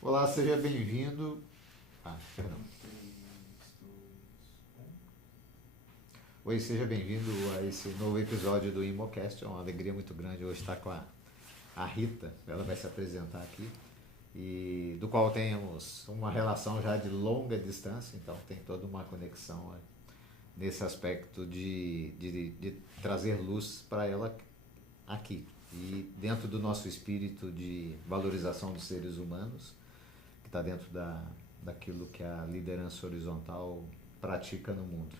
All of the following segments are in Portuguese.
Olá, seja bem-vindo. Perdão. Oi, seja bem-vindo a esse novo episódio do Imocast. É uma alegria muito grande hoje estar com a Rita. Ela vai se apresentar aqui, e do qual temos uma relação já de longa distância, então tem toda uma conexão nesse aspecto de trazer luz para ela aqui. E dentro do nosso espírito de valorização dos seres humanos, que está dentro daquilo que a liderança horizontal pratica no mundo.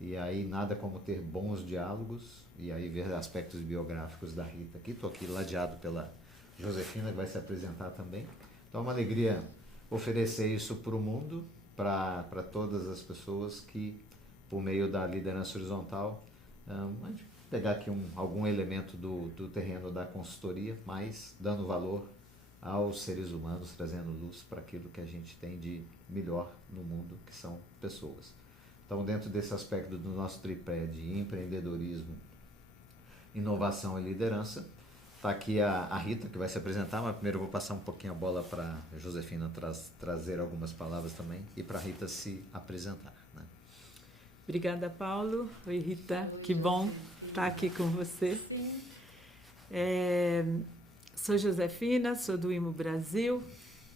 E aí nada como ter bons diálogos, e aí ver aspectos biográficos da Rita aqui. Estou aqui ladeado pela Josefina, que vai se apresentar também. Então é uma alegria oferecer isso para o mundo, para todas as pessoas que, por meio da liderança horizontal, a gente pegar aqui algum elemento do terreno da consultoria, mas dando valor aos seres humanos, trazendo luz para aquilo que a gente tem de melhor no mundo, que são pessoas. Então, dentro desse aspecto do nosso tripé de empreendedorismo, inovação e liderança, está aqui a Rita, que vai se apresentar, mas primeiro eu vou passar um pouquinho a bola para a Josefina trazer algumas palavras também, e para a Rita se apresentar, né? Obrigada, Paulo. Oi, Rita. Que bom estar aqui com você. Sou Josefina, sou do IMO Brasil.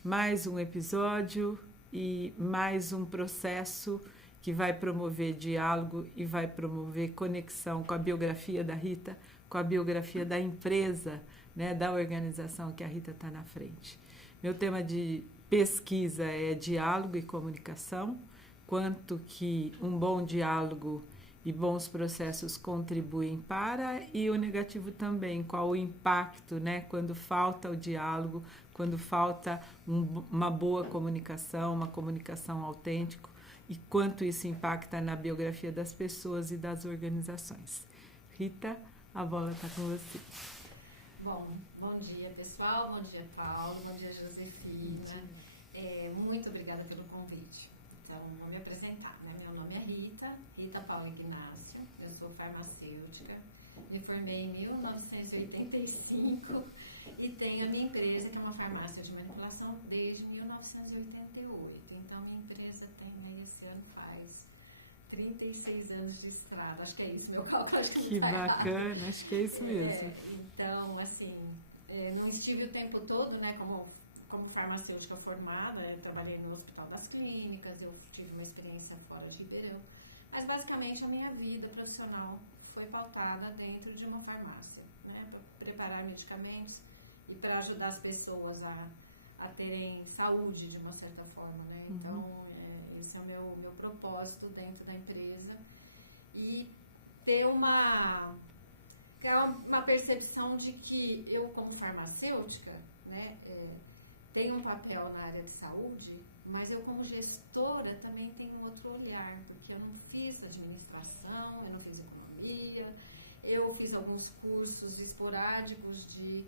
Mais um episódio e mais um processo que vai promover diálogo e vai promover conexão com a biografia da Rita, com a biografia da empresa, né, da organização que a Rita está na frente. Meu tema de pesquisa é diálogo e comunicação, quanto que um bom diálogo e bons processos contribuem para, e o negativo também, qual o impacto, né, quando falta o diálogo, quando falta uma boa comunicação, uma comunicação autêntica, e quanto isso impacta na biografia das pessoas e das organizações. Rita, a bola está com você. Bom dia, pessoal. Bom dia, Paulo. Bom dia, Josefina. Muito obrigada pelo convite. Então, vou me apresentar, né? Meu nome é Rita Paula Ignácio. Eu sou farmacêutica. Me formei em 1985 e tenho a minha empresa, que é uma farmácia de manipulação, desde 1988. Então, minha empresa esse ano faz 36 anos de estrada. Acho que é isso, meu cálculo. Que bacana, errado. Acho que é isso mesmo. Então, assim, não estive o tempo todo, né, como farmacêutica formada. Eu trabalhei no Hospital das Clínicas, eu tive uma experiência fora de Ribeirão. Mas, basicamente, a minha vida profissional foi pautada dentro de uma farmácia, né, para preparar medicamentos e para ajudar as pessoas a terem saúde, de uma certa forma, né? Então, esse é o meu propósito dentro da empresa. E ter uma percepção de que eu, como farmacêutica, né, tenho um papel na área de saúde, mas eu, como gestora, também tenho um outro olhar, porque eu não fiz administração, eu não fiz economia, eu fiz alguns cursos esporádicos de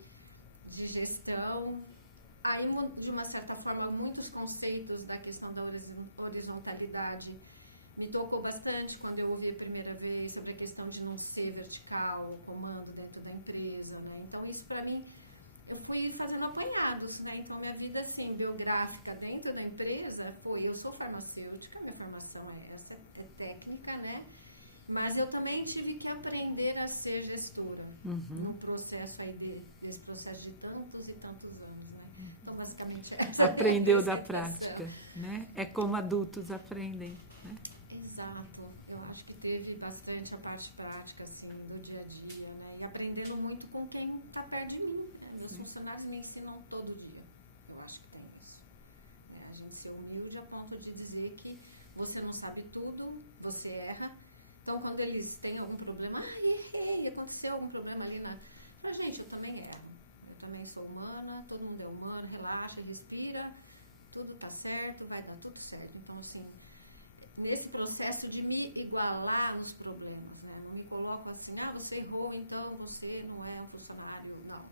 gestão. Aí, de uma certa forma, muitos conceitos da questão da horizontalidade me tocou bastante quando eu ouvi a primeira vez sobre a questão de não ser vertical, o comando dentro da empresa, né? Então, isso para mim, eu fui fazendo apanhados, né? Então, minha vida, assim, biográfica dentro da empresa, eu sou farmacêutica, minha formação é essa, é técnica, né? Mas eu também tive que aprender a ser gestora, no processo aí desse processo de tantos e tantos anos, né? Então, basicamente, essa aprendeu da prática, né? É como adultos aprendem, né? Exato. Eu acho que teve bastante a parte prática, assim, do dia a dia, né? E aprendendo muito com quem está perto de mim, né? Meus funcionários me ensinam todo dia. Eu acho que tem isso. A gente ser humilde a ponto de dizer que você não sabe tudo, você erra. Então, quando eles têm algum problema, errei, aconteceu algum problema ali Mas, gente, eu também erro. Eu também sou humana, todo mundo é humano, relaxa, respira, tudo tá certo, vai dar tudo certo. Então, assim, nesse processo de me igualar nos problemas, né? Não me coloco assim, você errou, então você não é um funcionário. Não.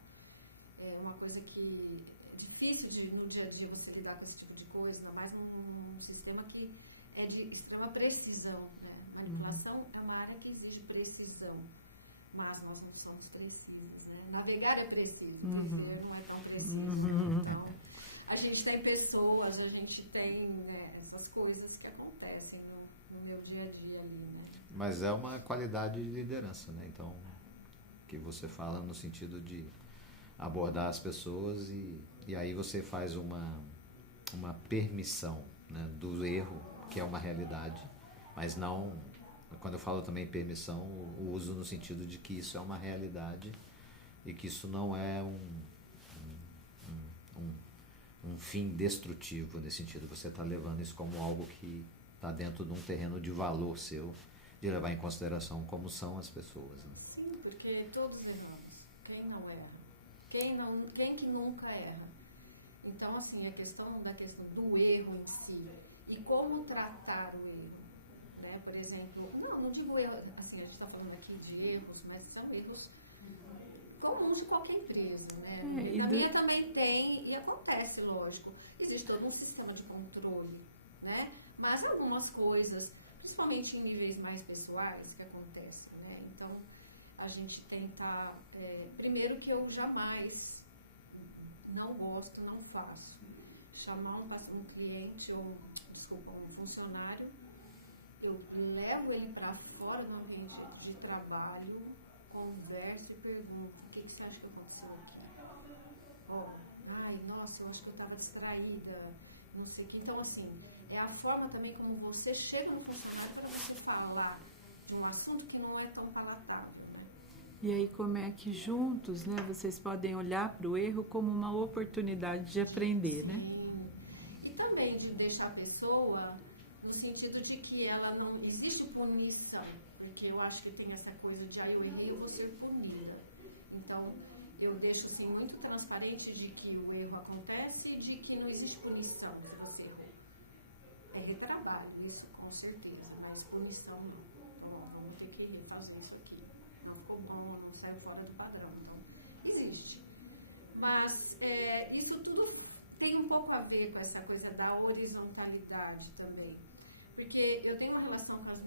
É uma coisa que é difícil no dia a dia você lidar com esse tipo de coisa, ainda mais num sistema que é de extrema precisão, né? Manipulação é uma área que exige precisão, mas nós não somos precisos, né? Navegar é preciso, viver não é tão preciso. Então, a gente tem gente tem, né, essas coisas que acontecem no meu dia a dia ali, né? Mas é uma qualidade de liderança, né? Então, que você fala no sentido de abordar as pessoas e aí você faz uma permissão, né, do erro, que é uma realidade, mas não, quando eu falo também permissão, o uso no sentido de que isso é uma realidade e que isso não é um fim destrutivo nesse sentido. Você está levando isso como algo que está dentro de um terreno de valor seu, de levar em consideração como são as pessoas. Né? Sim, porque todos erramos. Quem não erra? Quem que nunca erra? Então, assim, a questão do erro em si e como tratar o erro. Né? Por exemplo, não digo erro, assim, a gente está falando aqui de erros, mas são erros comuns de qualquer empresa, né? Na minha também tem, e acontece, lógico. Existe todo um sistema de controle, né? Mas algumas coisas, principalmente em níveis mais pessoais, que acontecem, né? Então, a gente tenta... primeiro que eu jamais, não gosto, não faço, chamar um cliente, ou, desculpa, um funcionário, eu levo ele para fora no ambiente de trabalho, converso e pergunto, o que você acha que aconteceu aqui? Nossa, eu acho que eu estava distraída, não sei o que. Então, assim, é a forma também como você chega no funcionário para você falar de um assunto que não é tão palatável, né? E aí como é que juntos, né, vocês podem olhar para o erro como uma oportunidade de aprender, né? Sim. E também de deixar a pessoa no sentido de que ela não existe punição, porque eu acho que tem essa coisa de eu errei, eu vou ser punida. Então, eu deixo assim muito transparente de que o erro acontece e de que não existe punição se você errar. É retrabalho, isso com certeza, mas punição não. Então, vamos ter que refazer isso aqui. Não ficou bom, não saiu fora do padrão. Então, existe. Mas isso tudo tem um pouco a ver com essa coisa da horizontalidade também. Porque eu tenho uma relação com as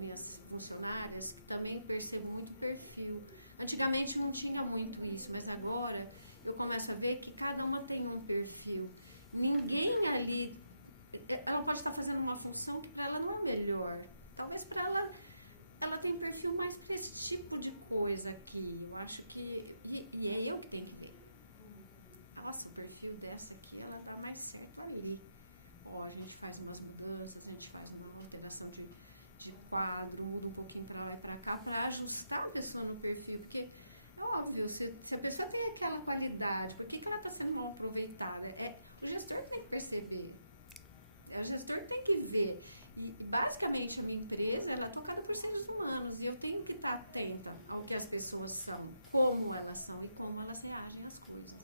minhas funcionárias, também percebo muito perfil. Antigamente não tinha muito isso, mas agora eu começo a ver que cada uma tem um perfil. Ninguém ali, ela pode estar fazendo uma função que para ela não é melhor. Talvez para ela tem um perfil mais para esse tipo de coisa aqui. Eu acho que, e é eu que tenho que ver. Nossa, o perfil dessa aqui, ela está mais certo ali. A gente faz umas mudanças, a gente faz uma alteração de quadro, muda um pouquinho para lá e para cá, para ajustar a pessoa no perfil, porque é óbvio, se a pessoa tem aquela qualidade, por que ela está sendo mal aproveitada? O gestor tem que perceber, o gestor tem que ver, e basicamente a minha empresa, ela é tocada por seres humanos, e eu tenho que estar atenta ao que as pessoas são, como elas são e como elas reagem às coisas.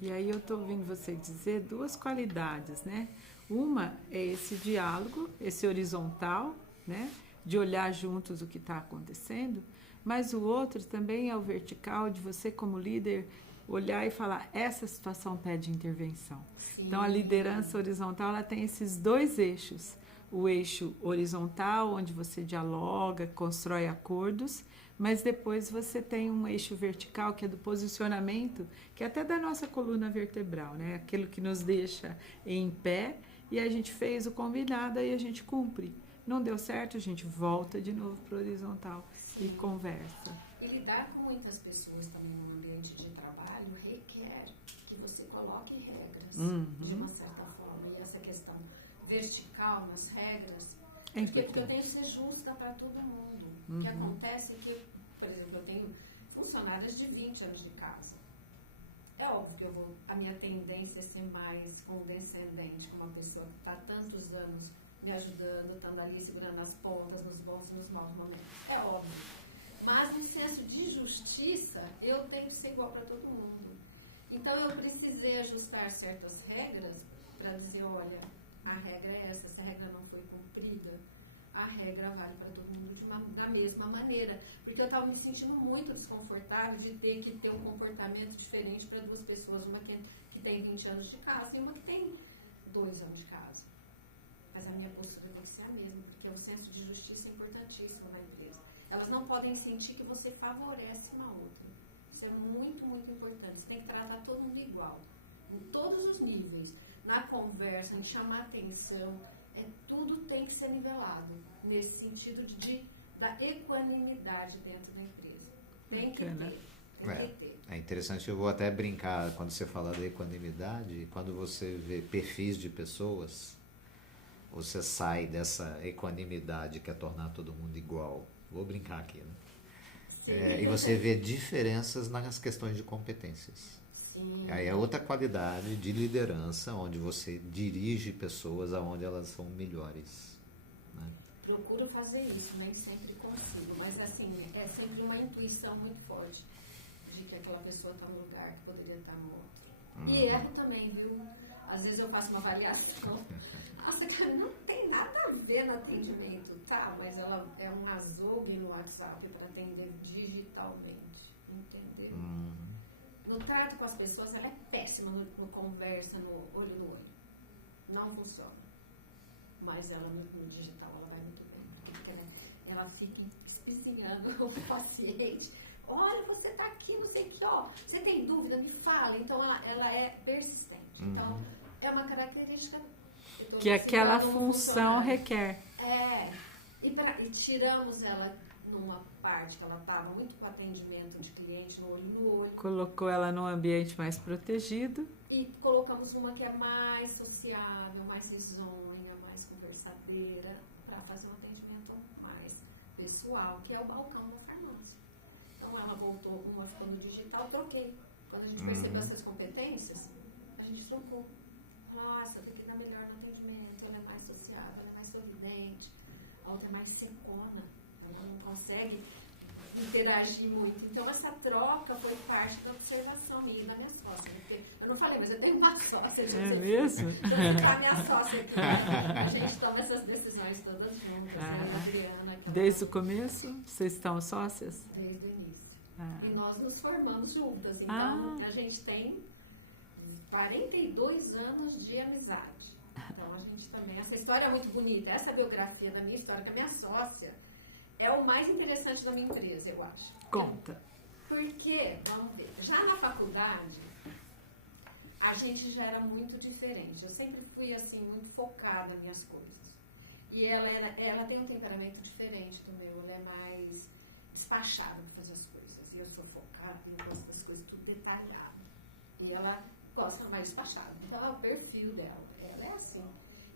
E aí eu estou ouvindo você dizer duas qualidades, né? Uma é esse diálogo, esse horizontal, né? De olhar juntos o que está acontecendo, mas o outro também é o vertical, de você como líder olhar e falar, essa situação pede intervenção. Sim. Então a liderança horizontal, ela tem esses dois eixos, o eixo horizontal, onde você dialoga, constrói acordos, mas depois você tem um eixo vertical, que é do posicionamento, que é até da nossa coluna vertebral, né? Aquilo que nos deixa em pé, e a gente fez o combinado e a gente cumpre. Não deu certo, a gente volta de novo para o horizontal. Sim. E conversa. E lidar com muitas pessoas também no ambiente de trabalho requer que você coloque regras, de uma certa forma. E essa questão vertical nas regras, porque eu tenho que ser justa para todo mundo. O que acontece é que, por exemplo, eu tenho funcionárias de 20 anos de casa. É óbvio que a minha tendência é ser mais condescendente com uma pessoa que está há tantos anos me ajudando, estando ali, segurando as pontas, nos bons e nos maus momentos. É óbvio. Mas, no senso de justiça, eu tenho que ser igual para todo mundo. Então, eu precisei ajustar certas regras para dizer, olha, a regra é essa, se a regra não foi cumprida, a regra vale para todo mundo da mesma maneira. Porque eu estava me sentindo muito desconfortável de ter que ter um comportamento diferente para duas pessoas, uma que tem 20 anos de casa e uma que tem 2 anos de casa. Mas a minha postura tem que ser a mesma, porque o senso de justiça é importantíssimo na empresa. Elas não podem sentir que você favorece uma outra. Isso é muito, muito importante. Você tem que tratar todo mundo igual, em todos os níveis. Na conversa, conversa, em chamar atenção, tudo tem que ser nivelado, nesse sentido da equanimidade dentro da empresa. Tem que ter. É interessante, eu vou até brincar quando você fala da equanimidade, quando você vê perfis de pessoas, você sai dessa equanimidade que é tornar todo mundo igual. Vou brincar aqui, né? E você vê diferenças nas questões de competências. Sim. Aí é outra qualidade de liderança, onde você dirige pessoas aonde elas são melhores, né? Procuro fazer isso, nem sempre consigo, mas assim, é sempre uma intuição muito forte de que aquela pessoa está num lugar que poderia estar no outro. E erro também, viu? Às vezes eu faço uma avaliação. Nossa, cara, não tem nada a ver no atendimento, tá? Mas ela é um azougue no WhatsApp para atender digitalmente, entendeu? No trato com as pessoas, ela é péssima no conversa, no olho no olho. Não funciona. Mas ela no digital, ela vai muito bem. Porque ela fica espizinhando o paciente. Olha, você está aqui, não sei o que, ó. Você tem dúvida? Me fala. Então, ela é persistente. Então, é uma característica que aquela função requer. E tiramos ela numa parte que ela estava muito com atendimento de cliente no olho. Colocou ela num ambiente mais protegido. E colocamos uma que é mais sociável, mais risonha, mais conversadeira, para fazer um atendimento mais pessoal, que é o balcão da farmácia. Então ela voltou, uma ficou no digital, troquei. Quando a gente percebeu essas competências, a gente trocou. Nossa, tem que dar melhor no atendimento, ela é mais sociável, ela é mais sorridente, a outra é mais secona, ela não consegue interagir muito. Então essa troca foi parte da observação minha e da minha sócia. Porque eu não falei, mas eu tenho uma sócia. Gente, é mesmo? A minha sócia aqui, a gente toma essas decisões todas juntas. A Adriana, desde o começo? Vocês estão sócias? Desde o início. E nós nos formamos juntas. Então a gente tem 42 anos de amizade. Então a gente também, essa história é muito bonita. Essa biografia da minha história, que a minha sócia é o mais interessante da minha empresa, eu acho. Conta. Porque, vamos ver, já na faculdade, a gente já era muito diferente. Eu sempre fui, assim, muito focada nas minhas coisas. E ela tem um temperamento diferente do meu. Ela é mais despachada para fazer as coisas. E eu sou focada, eu gosto das coisas tudo detalhado. E ela gosta mais despachada. Então, é o perfil dela. Ela é assim.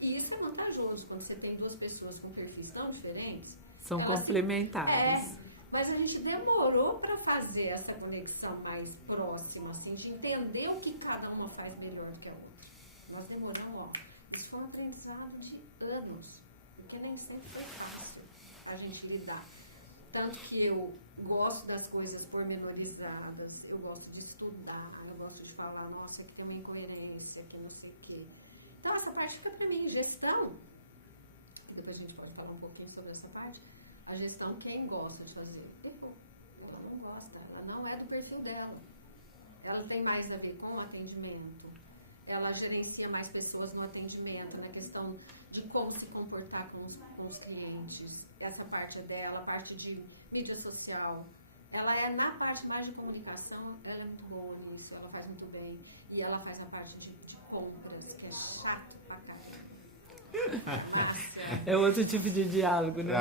E isso é vantajoso, quando você tem duas pessoas com perfis tão diferentes. São complementares. Mas a gente demorou para fazer essa conexão mais próxima, assim, de entender o que cada uma faz melhor do que a outra. Nós demoramos, isso foi um aprendizado de anos, porque nem sempre foi fácil a gente lidar. Tanto que eu gosto das coisas pormenorizadas, eu gosto de estudar, eu gosto de falar, nossa, aqui tem uma incoerência, aqui não sei o quê. Então, essa parte fica para mim, gestão. Depois a gente pode falar um pouquinho sobre essa parte. A gestão, quem gosta de fazer? Depois, ela não gosta, ela não é do perfil dela. Ela tem mais a ver com o atendimento. Ela gerencia mais pessoas no atendimento, na questão de como se comportar com os clientes. Essa parte é dela, a parte de mídia social. Ela é na parte mais de comunicação, ela é muito boa nisso, ela faz muito bem. E ela faz a parte de compras, que é chato pra caramba. É outro tipo de diálogo, né?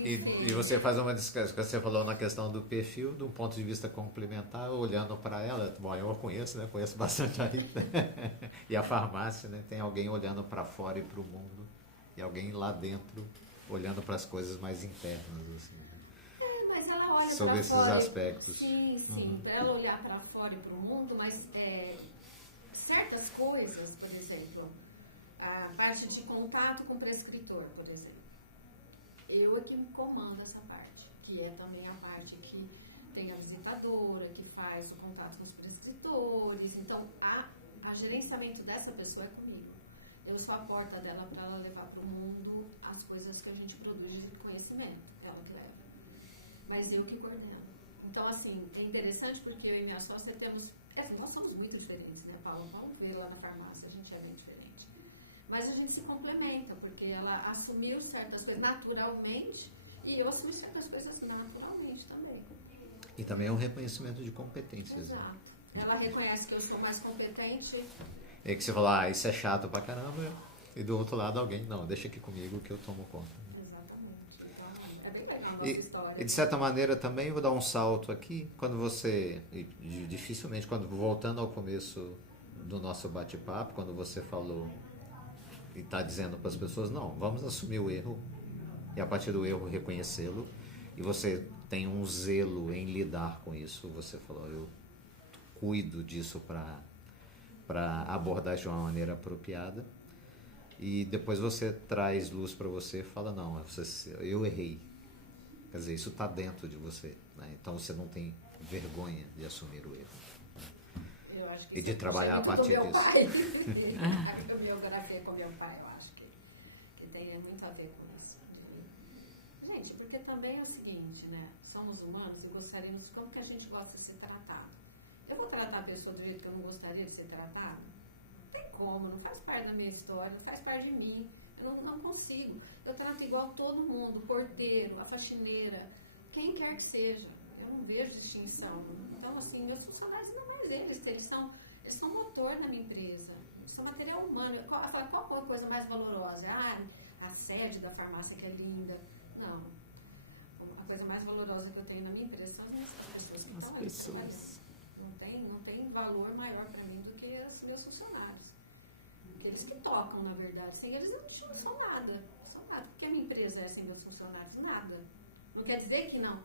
E você faz uma discussão, você falou na questão do perfil, de um ponto de vista complementar, olhando para ela. Bom, eu conheço, né? Conheço bastante a Rita. E a farmácia, né? Tem alguém olhando para fora e para o mundo, e alguém lá dentro olhando para as coisas mais internas, assim. Mas ela olha sobre esses fora, aspectos. Sim, para ela olhar para fora e para o mundo, mas certas coisas, por exemplo, a parte de contato com o prescritor, por exemplo. Eu é que comando essa parte, que é também a parte que tem a visitadora, que faz o contato com os prescritores. Então, a gerenciamento dessa pessoa é comigo. Eu sou a porta dela para ela levar para o mundo as coisas que a gente produz de conhecimento. Ela que leva. Mas eu que coordeno. Então, assim, é interessante porque eu e minha sócia temos... nós somos muito diferentes, né, Paula? Vamos ver lá na farmácia, a gente é bem diferente. Mas a gente se complementa, porque ela assumiu certas coisas naturalmente e eu assumi certas coisas naturalmente também. E também é um reconhecimento de competências. Exato. Ela reconhece que eu sou mais competente É que você fala, isso é chato pra caramba, e do outro lado alguém, não, deixa aqui comigo que eu tomo conta. Exatamente. Então, é bem legal a nossa história. E de certa maneira também, vou dar um salto aqui, quando você, dificilmente, voltando ao começo do nosso bate-papo, quando você falou e está dizendo para as pessoas, não, vamos assumir o erro, e a partir do erro reconhecê-lo, e você tem um zelo em lidar com isso, você falou, eu cuido disso para abordar de uma maneira apropriada, e depois você traz luz para você e fala, não, eu errei. Quer dizer, isso está dentro de você, né? Então você não tem vergonha de assumir o erro. Eu acho que e de trabalhar a partir disso. A biografia com meu pai, eu acho que tem muito a ver com isso. Gente, porque também é o seguinte, né? Somos humanos e gostaríamos, como que a gente gosta de ser tratado? Eu vou tratar a pessoa do jeito que eu não gostaria de ser tratada? Não tem como, não faz parte da minha história, não faz parte de mim. Eu não consigo. Eu trato igual todo mundo, o porteiro, a faxineira, quem quer que seja. Eu não vejo distinção. Então, assim, meus funcionários, não mais eles são motor na minha empresa. Eles são material humano. Qual é a coisa mais valorosa? A sede da farmácia que é linda. Não. A coisa mais valorosa que eu tenho na minha empresa são as pessoas que estão pessoas. Não tem valor maior para mim do que os meus funcionários. Eles que tocam, na verdade. Sem eles não são nada. Porque a minha empresa é sem meus funcionários? Nada. Não quer dizer que não.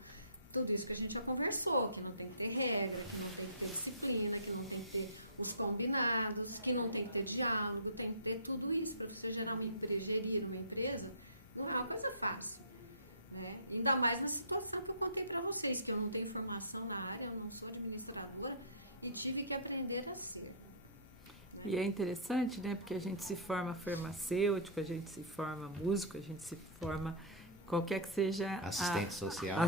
Tudo isso que a gente já conversou, que não tem que ter regra, que não tem que ter disciplina, que não tem que ter os combinados, que não tem que ter diálogo, tem que ter tudo isso para você gerir uma empresa. Não é uma coisa fácil. Né? Ainda mais na situação que eu contei para vocês, que eu não tenho formação na área, eu não sou administradora e tive que aprender a ser. E é interessante, né? Porque a gente se forma farmacêutico, a gente se forma músico, a gente se forma qualquer que seja assistente social,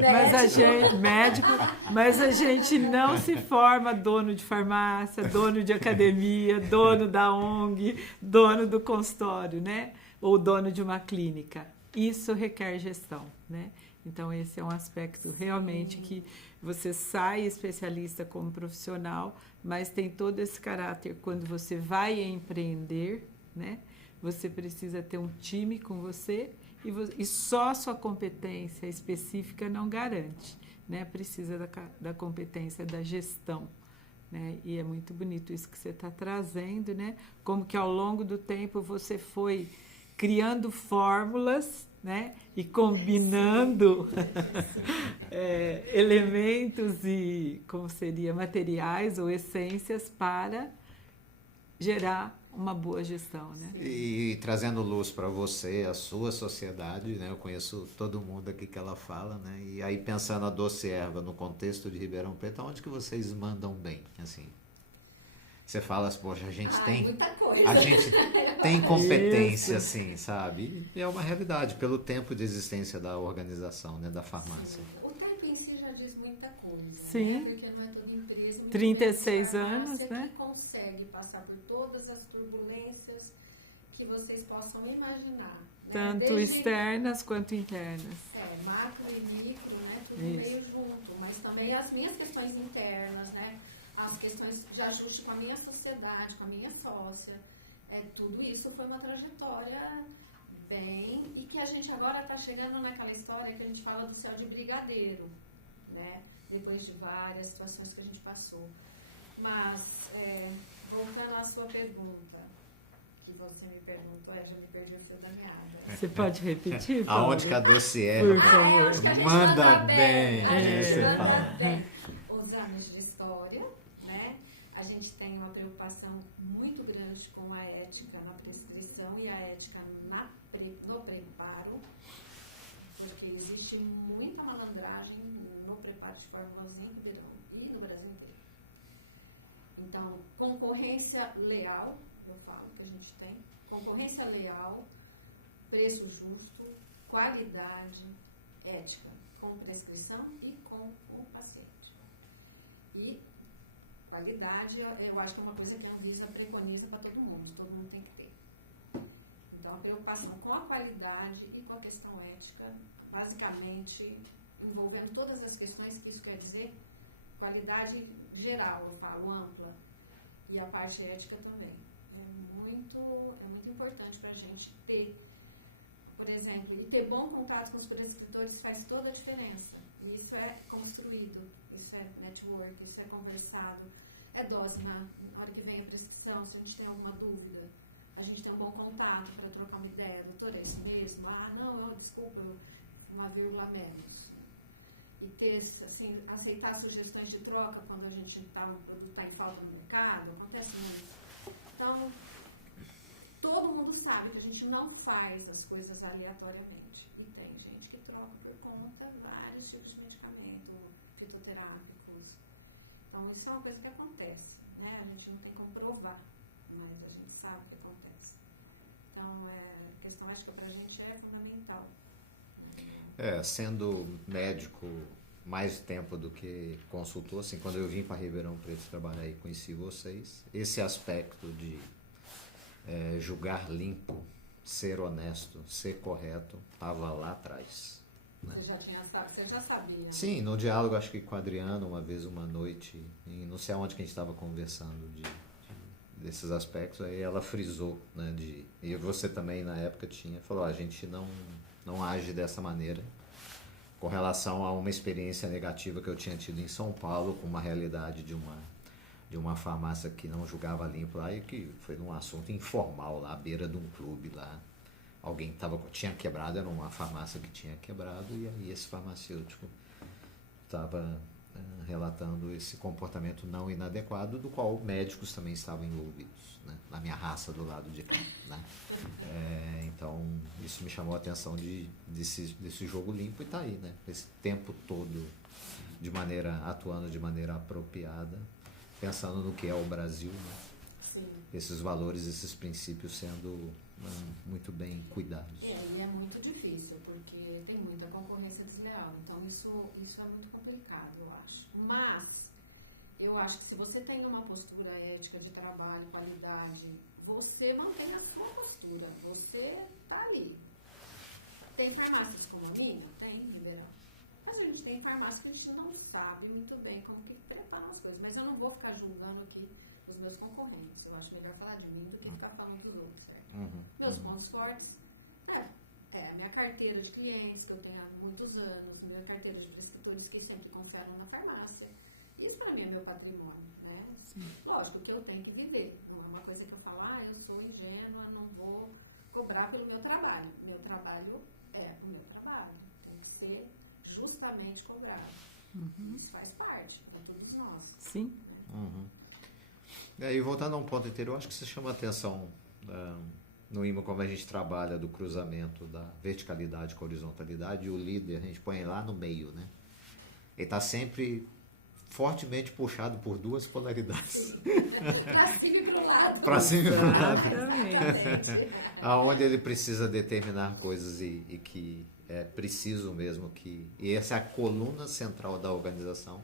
mas a gente médico, mas a gente não se forma dono de farmácia, dono de academia, dono da ONG, dono do consultório, né? Ou dono de uma clínica. Isso requer gestão, né? Então esse é um aspecto realmente que você sai especialista como profissional, mas tem todo esse caráter quando você vai empreender, né? Você precisa ter um time com você e só a sua competência específica não garante, né? Precisa da competência da gestão, né? E é muito bonito isso que você está trazendo, né? Como que ao longo do tempo você foi criando fórmulas, né? E combinando elementos e, como seria, materiais ou essências para gerar uma boa gestão, né? E trazendo luz para você, a sua sociedade, né? Eu conheço todo mundo aqui que ela fala, né? E aí pensando a Doce Erva no contexto de Ribeirão Preto, onde que vocês mandam bem, assim? Você fala, poxa, a gente tem competência, assim, sabe? E é uma realidade, pelo tempo de existência da organização, né, da farmácia. Sim. O tempo em si já diz muita coisa, sim. Né? Porque não é toda empresa... 36 anos, né? Que consegue passar por todas as turbulências que vocês possam imaginar. Tanto Desde externas quanto internas. Macro e micro, né? Tudo Isso. meio junto. Mas também as minhas questões internas, né? As questões de ajuste com a minha sociedade, com a minha sócia. Tudo isso foi uma trajetória bem... E que a gente agora está chegando naquela história que a gente fala do céu de brigadeiro, né? Depois de várias situações que a gente passou. Mas, voltando à sua pergunta, que você me perguntou, já me perdi o fio da meada. Você pode repetir, Paulo? Aonde que a Doce é? Por favor. Acho que a gente Manda bem. Você Você fala. manda bem. Os anos de história, né? A gente tem uma preocupação muito grande com a ética na prescrição e a ética no preparo, porque existe muita malandragem no preparo de fórmulas em Ribeirão e no Brasil inteiro. Então, concorrência leal, eu falo que a gente tem, concorrência leal, preço justo, qualidade, ética, com prescrição e com o paciente. E qualidade, eu acho que é uma coisa que a Anvisa preconiza para todo mundo tem que ter. Então, a preocupação com a qualidade e com a questão ética, basicamente, envolvendo todas as questões que isso quer dizer, qualidade geral, eu falo, ampla, E a parte ética também. É muito importante para a gente ter, por exemplo, e ter bom contato com os prescritores faz toda a diferença. Isso é construído, isso é network, isso é conversado, é dose na hora que vem a prescrição, se a gente tem alguma dúvida, a gente tem um bom contato para trocar uma ideia, doutor, é isso mesmo? Ah, não, desculpa, uma vírgula a menos. E ter, assim, aceitar sugestões de troca quando a gente o produto está em falta no mercado, acontece muito. Então, todo mundo sabe que a gente não faz as coisas aleatoriamente. E tem gente que troca por conta vários tipos de medicamento, fitoterápicos. Então, isso é uma coisa que acontece, né? A gente não tem como provar, mas a gente sabe que acontece. Então, a questão ética para a gente é fundamental. Sendo médico mais tempo do que consultor, assim, quando eu vim para Ribeirão Preto trabalhar e conheci vocês, esse aspecto de julgar limpo, ser honesto, ser correto, estava lá atrás. Né? Você já sabia? Sim, no diálogo, acho que com a Adriana, uma vez, uma noite, não sei aonde que a gente estava conversando desses aspectos, aí ela frisou, né, e você também na época falou, a gente não age dessa maneira, com relação a uma experiência negativa que eu tinha tido em São Paulo, com uma realidade de uma farmácia que não julgava limpo lá, e que foi num assunto informal lá, à beira de um clube lá. Alguém tinha quebrado, era uma farmácia que tinha quebrado, e aí esse farmacêutico estava relatando esse comportamento não inadequado, do qual médicos também estavam envolvidos, né? Na minha raça do lado de cá, né? Então isso me chamou a atenção desse jogo limpo, e está aí, né? Esse tempo todo atuando de maneira apropriada, pensando no que é o Brasil, né? Sim. Esses valores, esses princípios sendo muito bem cuidados. E é muito difícil, porque tem muita concorrência desleal, então isso é muito complicado, eu acho. Mas eu acho que se você tem uma postura ética de trabalho, qualidade, você mantém a sua postura, você está ali. Tem farmácias como a minha? Tem, Ribeirão. Mas a gente tem farmácias que a gente não sabe muito bem como que preparam as coisas. Mas eu não vou ficar julgando aqui os meus concorrentes. Eu acho melhor falar de mim do que ficar falando dos outros, certo? Meus pontos fortes a minha carteira de clientes, que eu tenho há muitos anos, minha carteira de prescritores que sempre confiaram na farmácia. Isso para mim é meu patrimônio, né? Sim. Lógico que eu tenho que viver. Não é uma coisa que eu falo, eu sou ingênua, não vou cobrar pelo meu trabalho. Meu trabalho é o meu trabalho. Tem que ser justamente cobrado. Isso faz parte, é todos nós. Sim. E voltando a um ponto inteiro, eu acho que você chama a atenção no IMA, como a gente trabalha do cruzamento da verticalidade com a horizontalidade, e o líder a gente põe lá no meio, né? Ele está sempre fortemente puxado por duas polaridades. Para cima e para o lado. Para cima e para o lado. Exatamente. Aonde ele precisa determinar coisas e que é preciso mesmo e essa é a coluna central da organização.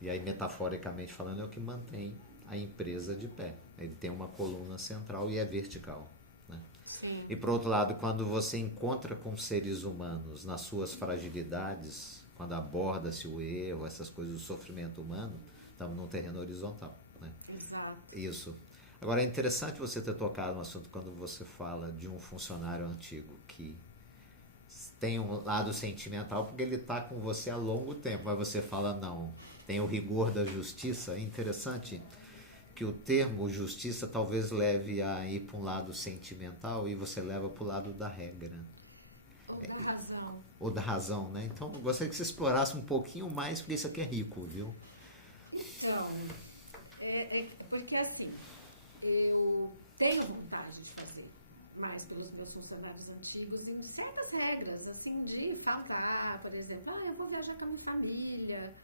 E aí, metaforicamente falando, é o que mantém a empresa de pé. Ele tem uma coluna central e é vertical, né? Sim. E, por outro lado, quando você encontra com seres humanos nas suas fragilidades, quando aborda-se o erro, essas coisas do sofrimento humano, estamos num terreno horizontal, né? Exato. Isso. Agora, é interessante você ter tocado no assunto quando você fala de um funcionário antigo que tem um lado sentimental, porque ele está com você há longo tempo, mas você fala, não, tem o rigor da justiça. É interessante que o termo justiça talvez leve a ir para um lado sentimental e você leva para o lado da regra. Ou da razão. Ou da razão, né? Então, eu gostaria que você explorasse um pouquinho mais, porque isso aqui é rico, viu? Então, porque assim, eu tenho vontade de fazer mais pelos meus funcionários antigos em certas regras, assim, de faltar, por exemplo, eu vou viajar com a minha família,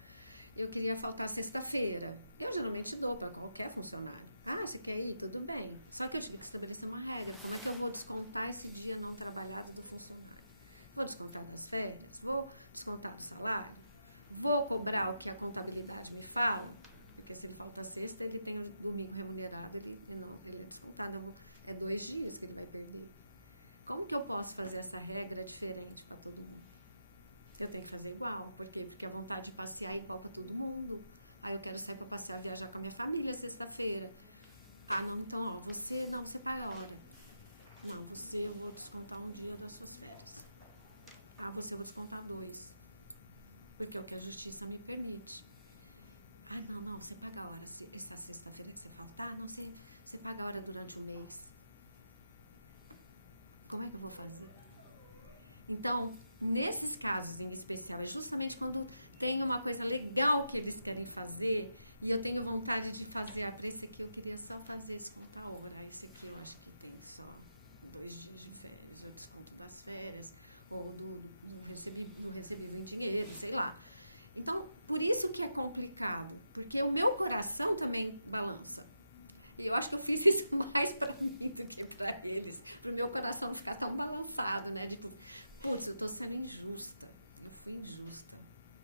eu queria faltar sexta-feira. Eu geralmente dou para qualquer funcionário. Você quer ir? Tudo bem. Só que eu tive que estabelecer uma regra, porque eu vou descontar esse dia não trabalhado do funcionário. Vou descontar das férias, vou descontar do salário, vou cobrar o que a contabilidade me fala, porque se ele falta sexta, ele tem o domingo remunerado, ele é descontado, é 2 dias que ele vai perder. Como que eu posso fazer essa regra diferente para todo mundo? Eu tenho que fazer igual, porque a vontade de passear é igual para todo mundo. Aí eu quero sair para passear, viajar com a minha família sexta-feira. Ah, não, então, ó, você paga a hora. Não, eu vou descontar um dia das suas férias. Ah, você eu vou descontar 2. Porque é o que a justiça me permite. Ah, não, você paga a hora. Essa sexta-feira que você faltar, não, você paga a hora durante o mês. Como é que eu vou fazer? Então, nesses casos em especial, é justamente quando tem uma coisa legal que eles querem fazer e eu tenho vontade de fazer, esse aqui eu queria só fazer esse conta hora, esse aqui eu acho que tem só 2 dias de férias, eu desconto das férias, ou não recebi em dinheiro, sei lá. Então, por isso que é complicado, porque o meu coração também balança. E eu acho que eu fiz isso mais para mim do que para eles, para o meu coração ficar tão balançado, né? Tipo, putz, eu estou sendo injusta, eu fui injusta.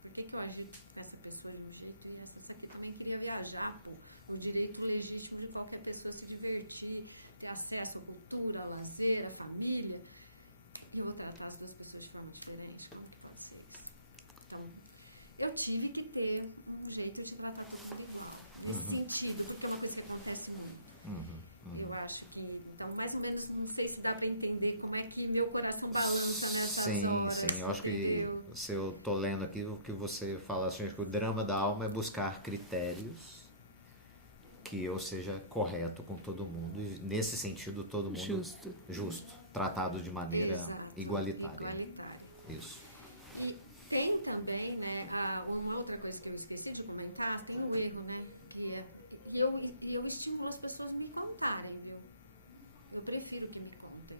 Por que eu agi com essa pessoa de um jeito e essa aqui também queria viajar, pô, com o direito legítimo de qualquer pessoa se divertir, ter acesso à cultura, ao lazer, à família. E eu vou tratar as 2 pessoas de forma diferente? Como que pode ser isso? Então, eu tive que ter um jeito de tratar isso nesse sentido, porque é uma coisa que acontece muito. Eu acho que, então, mais ou menos, não sei se dá para entender como é que meu coração balança nessas horas. Sim, eu acho que se eu tô lendo aqui o que você fala, assim, que o drama da alma é buscar critérios que eu seja correto com todo mundo, e nesse sentido todo mundo justo, tratado de maneira igualitária. Isso. E tem também, né, uma outra coisa que eu esqueci de comentar, tem um erro, né, que é, e eu estimulo as pessoas a me contarem, viu? Eu prefiro que me contem.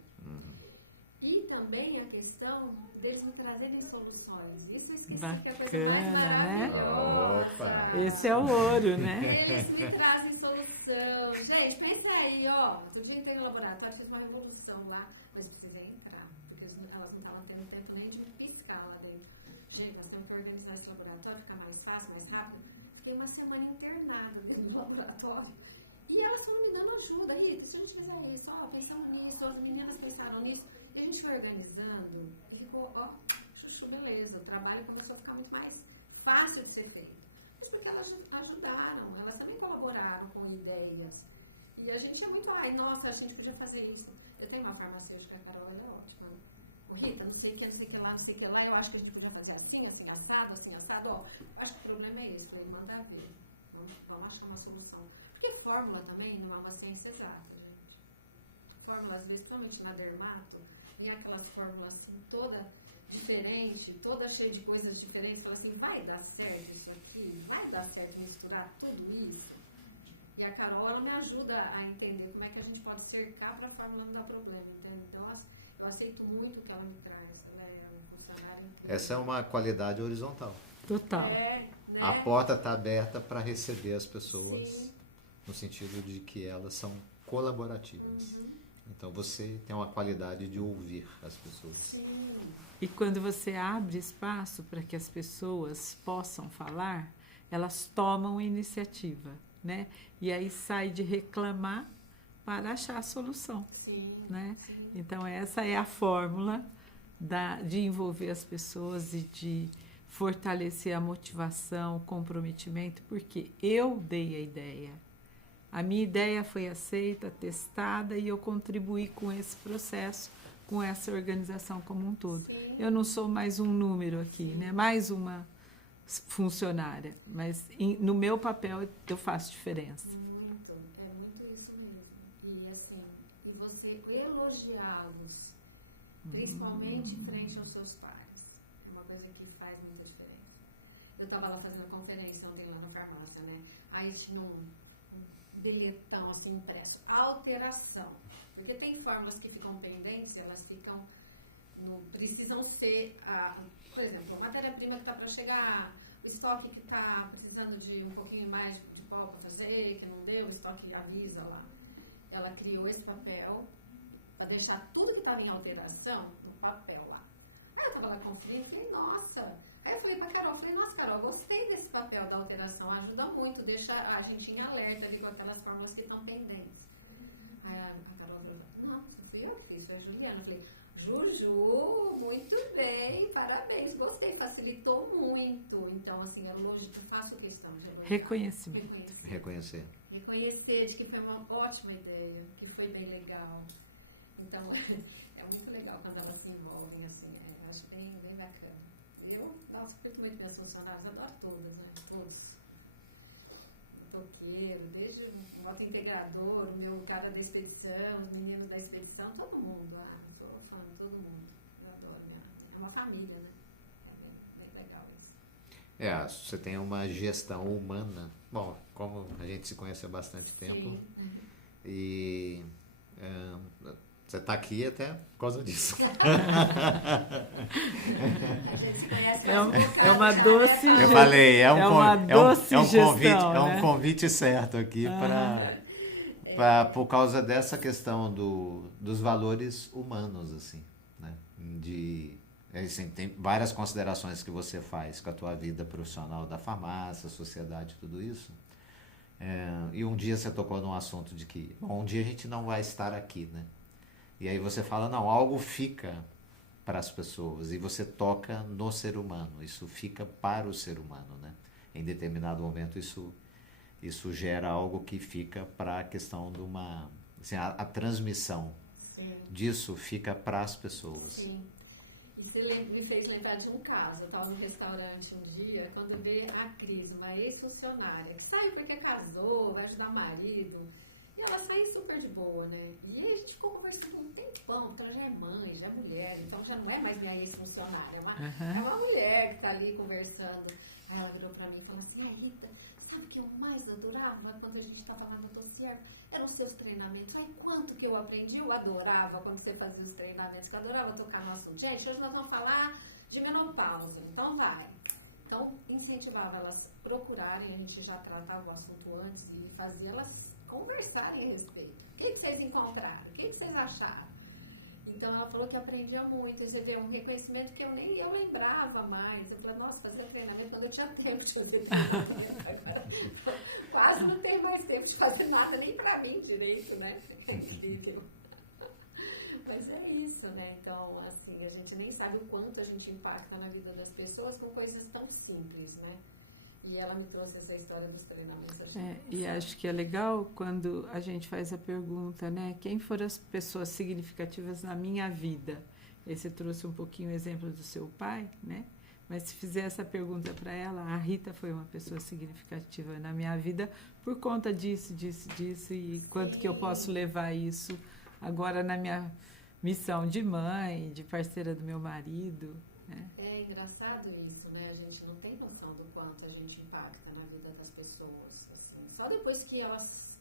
E também a questão deles me trazerem soluções. Isso eu esqueci. Bacana, que é a coisa mais maravilhosa. Opa. Esse é o ouro, né? Eles me trazem solução. Gente, pensa aí, ó. Outro dia entrei no laboratório, fiz uma revolução lá, mas precisei entrar, porque elas não estavam tendo tempo nem de piscar lá dentro. Gente, nós temos que organizar esse laboratório, ficar mais fácil, mais rápido. Fiquei uma semana internada dentro do laboratório. E elas foram me dando ajuda. Rita, se a gente fizer isso, ó, pensando nisso, as meninas pensaram nisso, e a gente foi organizando, e ficou, ó, chuchu, beleza. O trabalho começou a ficar muito mais fácil de ser feito. Mas porque elas ajudaram, elas também colaboraram com ideias. E a gente é muito, ai, nossa, a gente podia fazer isso. Eu tenho uma farmacêutica, a Carol, ela é ótima. Rita, não sei o que, não sei o que lá, não sei o que lá, eu acho que a gente podia fazer assim, assim, assado, ó. Acho que o problema é esse, ele manda ver. Vamos achar uma solução. Porque fórmula também não é uma ciência exata, gente. Fórmula, às vezes, principalmente na dermato, e aquelas fórmulas assim, toda diferente, toda cheia de coisas diferentes, fala assim, vai dar certo isso aqui? Vai dar certo misturar tudo isso? E a Carol, ela me ajuda a entender como é que a gente pode cercar para a fórmula não dar problema, entendeu? Então, eu aceito muito o que ela me traz, ela é um funcionário. Essa é uma qualidade horizontal. Total. Né? A porta está aberta para receber as pessoas. Sim. No sentido de que elas são colaborativas. Então você tem uma qualidade de ouvir as pessoas. Sim. E quando você abre espaço para que as pessoas possam falar, elas tomam iniciativa, né? E aí sai de reclamar para achar a solução, Sim. né? Sim. Então essa é a fórmula de envolver as pessoas e de fortalecer a motivação, o comprometimento, porque eu dei a ideia. A minha ideia foi aceita, testada e eu contribuí com esse processo, com essa organização como um todo. Sim. Eu não sou mais um número aqui, né? Mais uma funcionária, mas no meu papel eu faço diferença. Muito, é muito isso mesmo. E assim, e você elogiá-los, principalmente frente aos seus pares, é uma coisa que faz muita diferença. Eu estava lá fazendo conferência ontem lá na farmácia, né? Aí tinha um bilhetão assim impresso, alteração, porque tem fórmulas que ficam pendentes, elas ficam, precisam ser, por exemplo, a matéria-prima que está para chegar, o estoque que está precisando de um pouquinho mais de pó para fazer, que não deu, o estoque avisa lá. Ela criou esse papel para deixar tudo que estava em alteração no papel lá. Aí eu estava lá conferindo e falei, nossa. Aí eu falei pra Carol, nossa, Carol, gostei desse papel da alteração, ajuda muito, deixa a gente em alerta ali com aquelas fórmulas que estão pendentes. Aí a Carol falou, não, isso fui eu que fiz, foi a Juliana. Eu falei, Juju, muito bem, parabéns, gostei, facilitou muito. Então, assim, é lógico, eu faço questão de reconhecimento. Reconhecer. Reconhecer de que foi uma ótima ideia, que foi bem legal. Então, é muito legal quando elas se envolvem, assim, acho bem, bem bacana. Eu gosto muito minhas funcionárias, adoro todas, né? Todos. Toqueiro, desde o moto integrador, o meu cara da expedição, os meninos da expedição, todo mundo. Sou fã de todo mundo. Eu adoro. É uma família, né? É bem legal isso. Você tem uma gestão humana. Bom, como a gente se conhece há bastante tempo. Sim. E você está aqui até por causa disso. É uma doce gestão. Eu falei, é um convite certo aqui por causa dessa questão dos valores humanos, assim, né? Assim, tem várias considerações que você faz com a tua vida profissional da farmácia, sociedade, tudo isso. E um dia você tocou num assunto de que, um dia a gente não vai estar aqui, né? E aí você fala, não, algo fica para as pessoas e você toca no ser humano, isso fica para o ser humano, né? Em determinado momento isso gera algo que fica para a questão de uma, assim, a transmissão. Sim. Disso fica para as pessoas. Sim. Isso me fez lembrar de um caso. Eu estava no restaurante um dia, quando veio a Cris, uma ex-funcionária, que saiu porque casou, vai ajudar o marido. E ela saiu super de boa, né? E aí a gente ficou conversando um tempão, então já é mãe, já é mulher, então já não é mais minha ex-funcionária, é uma mulher que tá ali conversando. Aí ela virou pra mim e falou assim, Rita, sabe o que eu mais adorava quando a gente tava lá no dossiê? Eram os seus treinamentos. Ai, quanto que eu aprendi, eu adorava quando você fazia os treinamentos, que eu adorava tocar no assunto. Gente, hoje nós vamos falar de menopausa, então vai. Então, incentivava elas a procurarem, a gente já tratava o assunto antes e fazia elas conversarem a respeito. O que vocês encontraram? O que vocês acharam? Então, ela falou que aprendia muito. Isso deu um reconhecimento que nem eu lembrava mais. Eu falei, nossa, fazer treinamento quando eu tinha tempo de fazer treinamento. Agora, quase não tenho mais tempo de fazer nada, nem pra mim direito, né? É incrível. Mas é isso, né? Então, assim, a gente nem sabe o quanto a gente impacta na vida das pessoas com coisas tão simples, né? E ela me trouxe essa história dos treinamentos. E acho que é legal quando a gente faz a pergunta, né? Quem foram as pessoas significativas na minha vida? Aí você trouxe um pouquinho o exemplo do seu pai, né? Mas se fizer essa pergunta para ela, a Rita foi uma pessoa significativa na minha vida por conta disso, e quanto que eu posso levar isso agora na minha missão de mãe, de parceira do meu marido, né? É engraçado isso, né? A gente não tem noção do quanto a gente impacta na vida das pessoas, assim. Só depois que elas...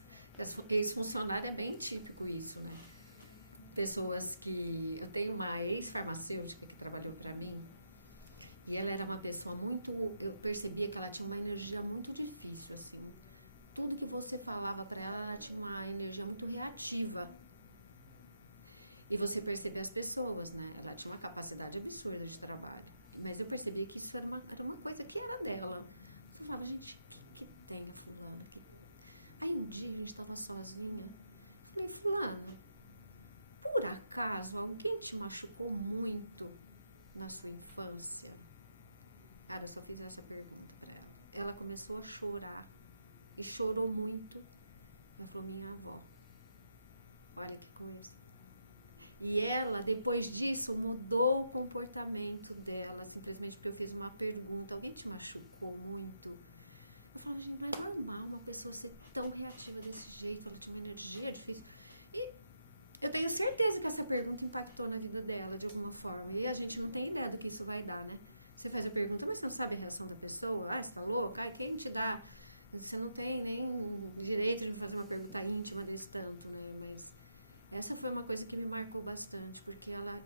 Ex-funcionário é bem típico isso, né? Pessoas que... Eu tenho uma ex-farmacêutica que trabalhou para mim e ela era uma pessoa muito... Eu percebia que ela tinha uma energia muito difícil, assim. Tudo que você falava para ela, ela tinha uma energia muito reativa. E você percebe as pessoas, né? Ela tinha uma capacidade absurda de trabalho. Mas eu percebi que isso era uma coisa que era dela. Eu falava, gente, o que tem, fulano? Aí um dia a gente estava sozinha. Eu falei, fulano, por acaso alguém te machucou muito na sua infância? Aí eu só fiz essa pergunta para ela. Ela começou a chorar. E chorou muito. Ela falou, minha avó. Olha que coisa. E ela, depois disso, mudou o comportamento dela, simplesmente porque eu fiz uma pergunta, alguém te machucou muito? Eu falei, gente, não é normal uma pessoa ser tão reativa desse jeito, ela tinha uma energia difícil. E eu tenho certeza que essa pergunta impactou na vida dela de alguma forma, e a gente não tem ideia do que isso vai dar, né? Você faz a pergunta, mas você não sabe a reação da pessoa, você tá louca? Quem te dá? Você não tem nem direito de fazer uma pergunta íntima desse tanto, né? Essa foi uma coisa que me marcou bastante, porque ela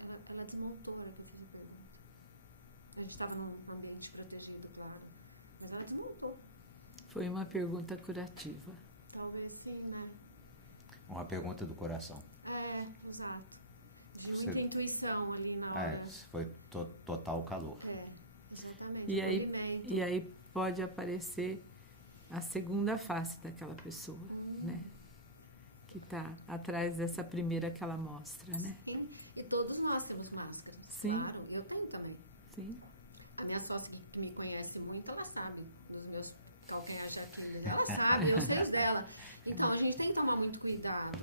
desmontou a pergunta. A gente estava num ambiente protegido, claro, mas ela desmontou. Foi uma pergunta curativa. Talvez sim, né? Uma pergunta do coração. Exato. De muita intuição ali na hora. Foi total calor. Exatamente. E aí pode aparecer a segunda face daquela pessoa, né? Que está atrás dessa primeira que ela mostra, né? Sim, e todos nós temos uma Sim. Claro, eu tenho também. Sim. A minha sócia que me conhece muito, ela sabe dos meus calcanhares de Aquiles. Ela sabe, eu sei os dela. Então, a gente tem que tomar muito cuidado,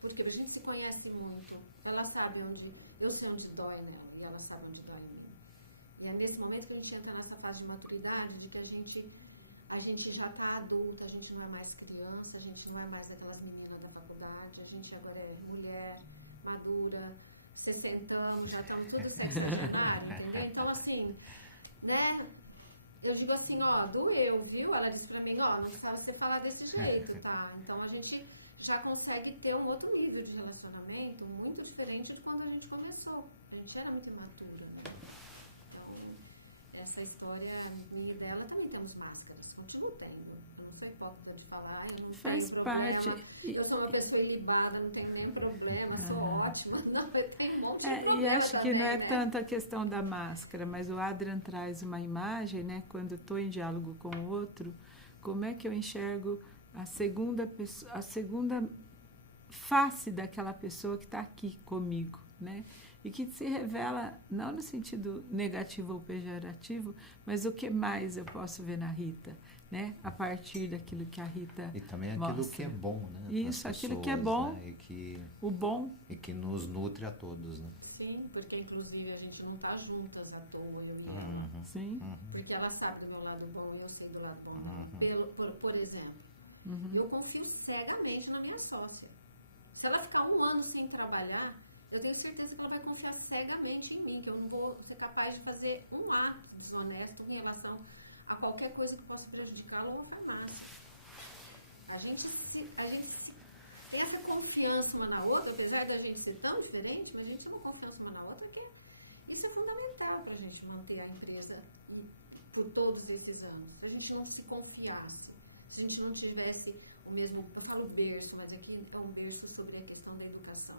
porque a gente se conhece muito. Ela sabe onde, eu sei onde dói nela, e ela sabe onde dói em mim. E é nesse momento que a gente entra nessa fase de maturidade, de que a gente já está adulta, a gente não é mais criança, a gente não é mais aquelas meninas da faculdade, a gente agora é mulher, madura, 60 anos, já estamos tudo sexagenário, entendeu? Então, assim, né, eu digo assim, ó, doeu, viu? Ela disse pra mim, ó, não precisava você falar desse jeito, tá? Então, a gente já consegue ter um outro nível de relacionamento muito diferente de quando a gente começou. A gente era muito imatura, né? Essa história minha e dela também temos máscaras, continuo tendo. Eu não sou hipócrita de falar, eu não Faz tenho parte. problema. Eu sou uma pessoa ilibada, não tenho nem problema, sou ótima. Não, eu tenho um monte de problema. E acho que também, não é né? tanto a questão da máscara, mas o Adrian traz uma imagem, né? Quando eu estou em diálogo com o outro, como é que eu enxergo a segunda pessoa, a segunda face daquela pessoa que está aqui comigo, né? E que se revela não no sentido negativo ou pejorativo, mas o que mais eu posso ver na Rita, né? A partir daquilo que a Rita E também aquilo mostra. que é bom, né? Isso, pras aquilo que é pessoas, bom, né? o bom. E que nos nutre a todos, né? Sim, porque inclusive a gente não está juntas à toa, eu digo. Uhum, Sim. uhum, Porque ela sabe do meu lado bom e eu sei do lado bom. Uhum. Por exemplo, Uhum. eu confio cegamente na minha sócia. Se ela ficar 1 ano sem trabalhar, eu tenho certeza que ela vai confiar cegamente em mim, que eu não vou ser capaz de fazer um ato desonesto em relação a qualquer coisa que possa prejudicá-la ou afamá-la. A gente tem essa confiança uma na outra, apesar da gente ser tão diferente, mas a gente tem uma confiança uma na outra que isso é fundamental para a gente manter a empresa por todos esses anos. Se a gente não se confiasse, se a gente não tivesse o mesmo, eu falo berço, mas aqui é um berço sobre a questão da educação.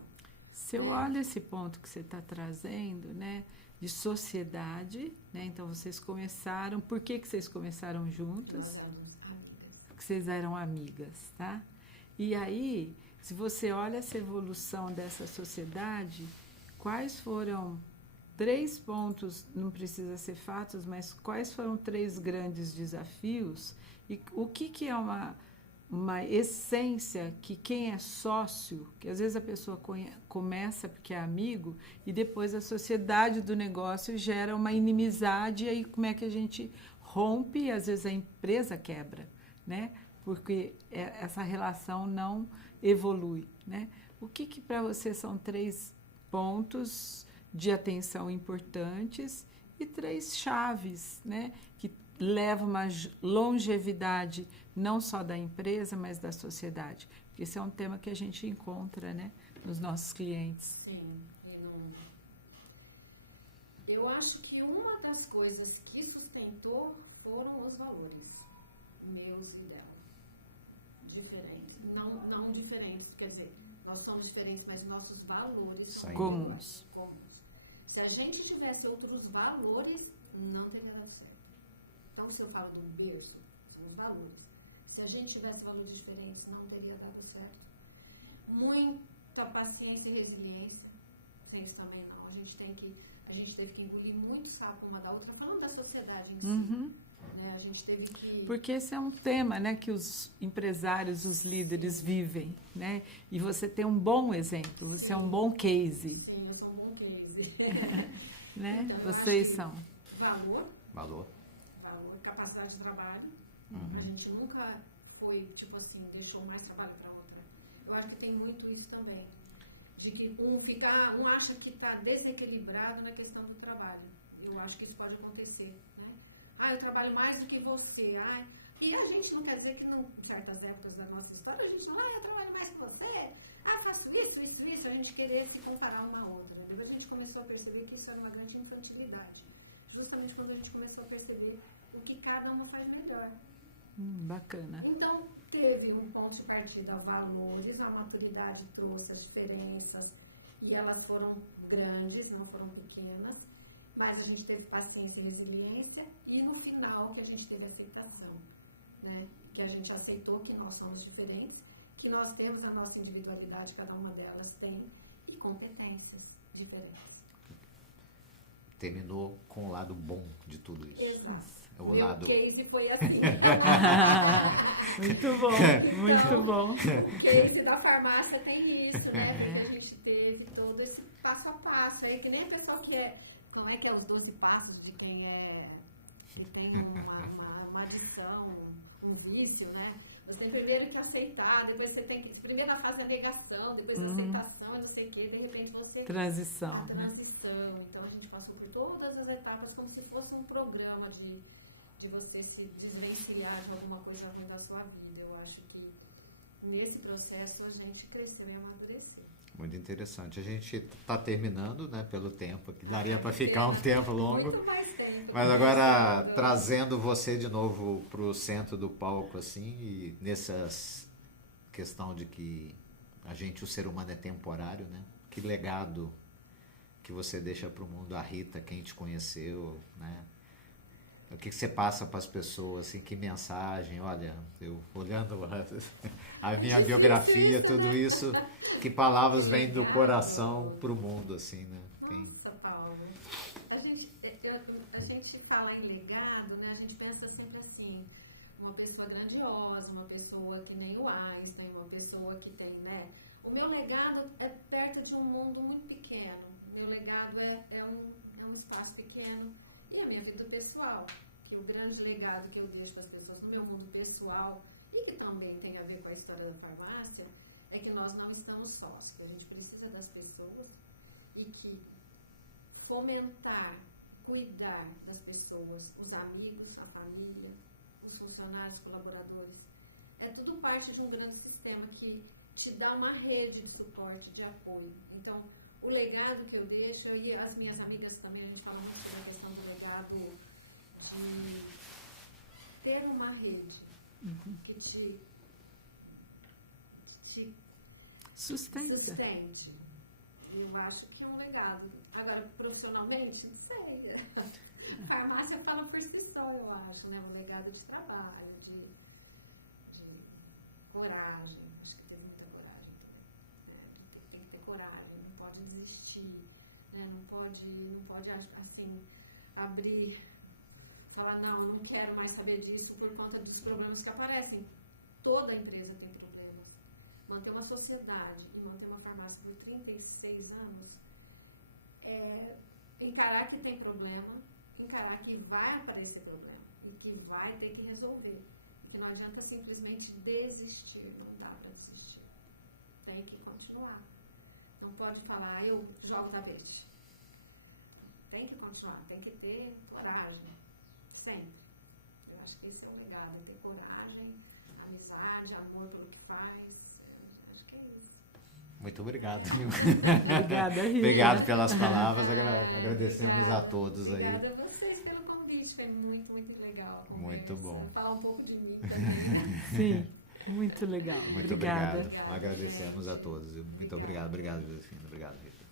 Se eu olho esse ponto que você está trazendo, né, de sociedade, né, então vocês começaram, por que vocês começaram juntas? Nós éramos amigas. Porque vocês eram amigas, tá? E aí, se você olha essa evolução dessa sociedade, quais foram 3 pontos, não precisa ser fatos, mas quais foram 3 grandes desafios e o que é uma essência que quem é sócio, que às vezes a pessoa começa porque é amigo e depois a sociedade do negócio gera uma inimizade e aí como é que a gente rompe e às vezes a empresa quebra, né? Porque essa relação não evolui, né? O que para você são 3 pontos de atenção importantes e 3 chaves, né? Que levam uma longevidade não só da empresa, mas da sociedade. Porque esse é um tema que a gente encontra, né, nos nossos clientes. Sim. Eu acho que uma das coisas que sustentou foram os valores meus e dela. Diferentes. Não diferentes, quer dizer, nós somos diferentes, mas nossos valores são comuns. Se a gente tivesse outros valores, não teria dado certo. Então, se eu falo do berço, são os valores. Se a gente tivesse valores diferentes, não teria dado certo. Muita paciência e resiliência. Sem isso também não. A gente teve que engolir muito sapo uma da outra, falando da sociedade em si. Uhum. Né? A gente teve que... Porque esse é um tema, né, que os empresários, os líderes vivem, né? E você tem um bom exemplo, você é um bom case. Sim, eu sou um bom case. Né? Então, vocês são. Valor, capacidade de trabalho. Uhum. A gente nunca foi, tipo assim, deixou mais trabalho para outra. Eu acho que tem muito isso também. De que um acha que está desequilibrado na questão do trabalho. Eu acho que isso pode acontecer, né? Eu trabalho mais do que você. E a gente não quer dizer que não, em certas épocas da nossa história, a gente não, eu trabalho mais que você. Faço isso. A gente querer se comparar uma a outra. Né? Depois a gente começou a perceber que isso era uma grande infantilidade. Justamente quando a gente começou a perceber o que cada uma faz melhor. Bacana. Então, teve um ponto de partida valores, a maturidade trouxe as diferenças e elas foram grandes, não foram pequenas, mas a gente teve paciência e resiliência e no final que a gente teve aceitação, né? Que a gente aceitou que nós somos diferentes, que nós temos a nossa individualidade, cada uma delas tem, e competências diferentes. terminou com o lado bom de tudo isso. Exato. O Meu lado... case foi assim. Muito bom, muito Então, bom. O case da farmácia tem isso, né? Porque a gente teve todo esse passo a passo. Aí que nem a pessoa que não é que é os 12 passos de quem tem uma adição, um vício, né? Você tem primeiro que aceitar, depois você tem que... Primeiro a fase da negação, depois a aceitação, não sei o quê, de repente você... Transição, a transição. Então a gente passou por todas as etapas como se fosse um programa de você se desvencilhar de alguma coisa ruim da sua vida. Eu acho que nesse processo a gente cresceu e amadureceu. Muito interessante. A gente está terminando, né, pelo tempo, que daria para ficar um tempo longo. Muito mais tempo. Mas agora, trazendo você de novo para o centro do palco, assim, e nessa questão de que o ser humano é temporário, né? Que legado que você deixa para o mundo, a Rita, quem te conheceu, né? O que você passa para as pessoas, assim, que mensagem, olha, eu olhando a minha biografia, tudo isso, que palavras vêm do coração para o mundo, assim, né? Nossa, Paulo, a gente fala em legado, né? A gente pensa sempre assim, uma pessoa grandiosa, uma pessoa que nem o Einstein, uma pessoa que tem, né? O meu legado é perto de um mundo muito pequeno, o meu legado é um espaço pequeno. E a minha vida pessoal, que o grande legado que eu deixo para as pessoas no meu mundo pessoal, e que também tem a ver com a história da farmácia, é que nós não estamos sós, que a gente precisa das pessoas e que fomentar, cuidar das pessoas, os amigos, a família, os funcionários, colaboradores, é tudo parte de um grande sistema que te dá uma rede de suporte, de apoio. Então, o legado que eu deixo, e as minhas amigas também, a gente fala muito sobre a questão do legado de ter uma rede que te sustente. Eu acho que é um legado. Agora, profissionalmente, não sei. Farmácia fala por si só, eu acho, né? Um legado de trabalho, de coragem. Acho que tem muita coragem também. Tem que ter coragem, não pode desistir, né? Não pode assim, abrir, falar, não, eu não quero mais saber disso por conta dos problemas que aparecem. Toda empresa tem problemas. Manter uma sociedade e manter uma farmácia por 36 anos, encarar que tem problema, encarar que vai aparecer problema e que vai ter que resolver. Que não adianta simplesmente desistir, não dá para desistir. Tem que continuar. Não pode falar, eu jogo tapete. Tem que continuar, tem que ter coragem. Sempre. Eu acho que esse é o legado, ter coragem, amizade, amor pelo que faz. Eu acho que é isso. Muito obrigado. Obrigada, Rita. Obrigado pelas palavras, agradecemos a todos aí. Obrigada a vocês pelo convite, foi muito, muito legal. Muito bom. Falar um pouco de mim também. Sim, muito legal. Muito Obrigada. obrigado. Agradecemos a todos. Muito obrigado, Josefina. Obrigado, Rita.